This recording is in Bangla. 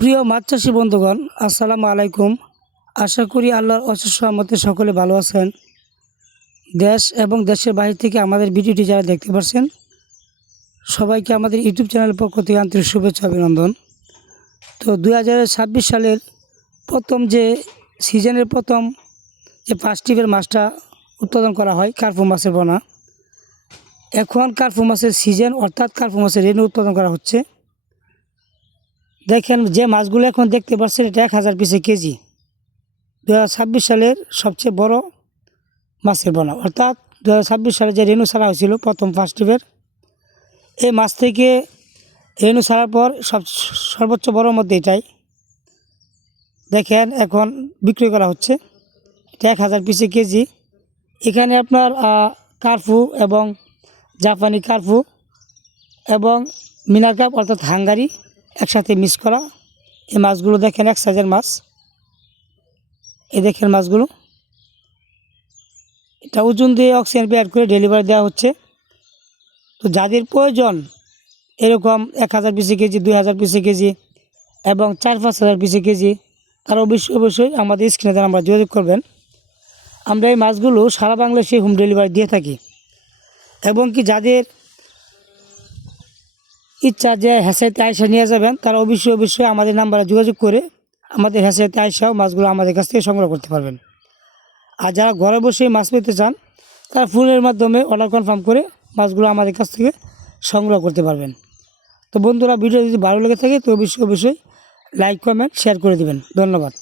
প্রিয় মাছ চাষী বন্ধুগণ, আসসালামু আলাইকুম। আশা করি আল্লাহর অশেষ রহমতে সকলে ভালো আছেন। দেশ এবং দেশের বাইরে থেকে আমাদের ভিডিওটি যারা দেখতে পাচ্ছেন, সবাইকে আমাদের ইউটিউব চ্যানেলের পক্ষ থেকে আন্তরিক শুভেচ্ছা অভিনন্দন। তো 2026 সালের প্রথম যে সিজনের প্রথম যে 5 টিপের মাছটা উৎপাদন করা হয় কার্পু মাছের পোনা, এখন কার্পু মাছের সিজন অর্থাৎ কার্পু মাছের রেণু উৎপাদন করা হচ্ছে। দেখেন যে মাছগুলো এখন দেখতে পাচ্ছেন, এটা 1000 পিসে কেজি। 2026 সালের সবচেয়ে বড় মাছের পোনা, অর্থাৎ 2026 সালে যে রেণু ছাড়া হয়েছিল প্রথম ফার্স্ট টিপের, এই মাছ থেকে রেণু ছাড়ার পর সর্বোচ্চ বড়োর মধ্যে এটাই। দেখেন এখন বিক্রি করা হচ্ছে, এটা 1000 পিসে কেজি। এখানে আপনার কার্পু এবং জাপানি কার্পু এবং মিনা কাপ অর্থাৎ হাঙ্গারি একসাথে মিক্স করা। এই মাছগুলো দেখেন এক সাইজের মাছ। এই দেখেন মাছগুলো, এটা ওজন দিয়ে অক্সিজেন অ্যাড করে ডেলিভারি দেওয়া হচ্ছে। তো যাদের প্রয়োজন এরকম 1000 পিসে কেজি, 2000 পিসে কেজি এবং 4-5 হাজার পিসে কেজি, তারা অবশ্যই আমাদের স্ক্রিনে দ্বারা আমরা যোগাযোগ করবেন। আমরা এই মাছগুলো সারা বাংলাদেশে হোম ডেলিভারি দিয়ে থাকি। এবং কি যাদের ইচ্ছা যে হ্যাসাইতে আয়সা নিয়ে যাবেন, তারা অবশ্যই আমাদের নাম্বারে যোগাযোগ করে আমাদের হ্যাসাইতে আয়সাও মাছগুলো আমাদের কাছ থেকে সংগ্রহ করতে পারবেন। আর যারা ঘরে বসে মাছ পেতে চান, তারা ফোনের মাধ্যমে অর্ডার কনফার্ম করে মাছগুলো আমাদের কাছ থেকে সংগ্রহ করতে পারবেন। তো বন্ধুরা, ভিডিও যদি ভালো লেগে থাকে তো অবশ্যই লাইক, কমেন্ট, শেয়ার করে দেবেন। ধন্যবাদ।